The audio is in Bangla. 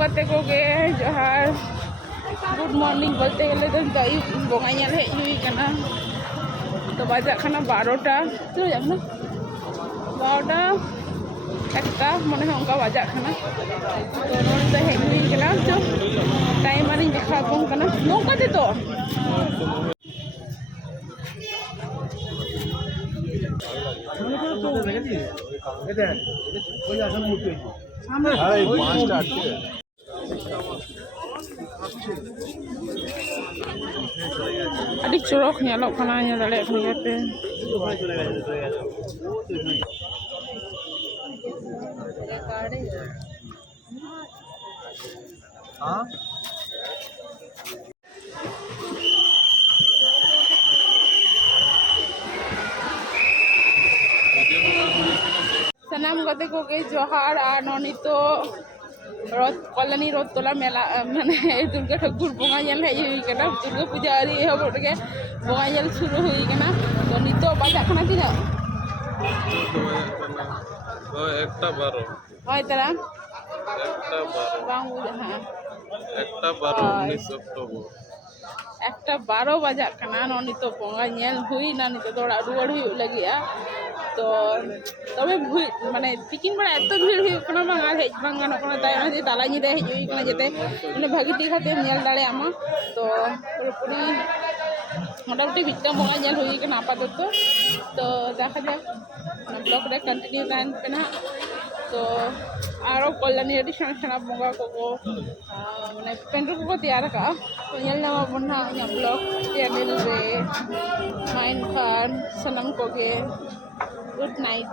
गाते को गे जोहार गुड मॉर्निंग बोलते गले तो दाई बोंगा ñel हेज हुई कना तो बाजा खाना 12टा तो जाना 12टा একটা মনে হয় অঙ্কা বাজা খানা তো নটা হেজ हुई कना तो टाइम आनी देखा बंग कना नौकाते तो adik curok nyalok kananya dale ngete sanam gate ko ge johar ar noni to রথ কল্যাণী রথ তোলা মেলা মানে দুর্গা ঠাকুর বঙ্গা ñel হেজ हुई कना दुर्गा पूजा आरी एहब गे बंगा ñel शुरू हुई कना तो नितो बाजा खाना तिना तो एकटा 12 होय तरा एकटा 12 बांग बुझा हां एकटा 12 19 अक्टूबर একটা 12 বাজা কানা ননি তো বঙ্গা ñel হুই না নিতো তো রুয়াড় হুই লাগিয়া তো তবে মানে তিকিন বেলা এত ভিড় হুই কোনা বাং আর হেজ বাং গানো কোনা তাই না যে তালা নিতে হেজ হুই কোনা যেতে মানে ভাগি দিখাতে ñel দাঁড়ে আমা তো পুরোপুরি মোটামুটি ভিড়টা বঙ্গা ñel হুই কানা আপাতত তো দেখা যাক ব্লগ রে কন্টিনিউ তাহেন পে না तो आरो कल्याणी अड़ी सेना सेना बंगा को माने पेंडल को तैयार का तो ñel नामा बन्ना ᱤᱧᱟᱹᱜ ब्लॉग चैनल रे माइन खान सनम को गे गुड नाइट।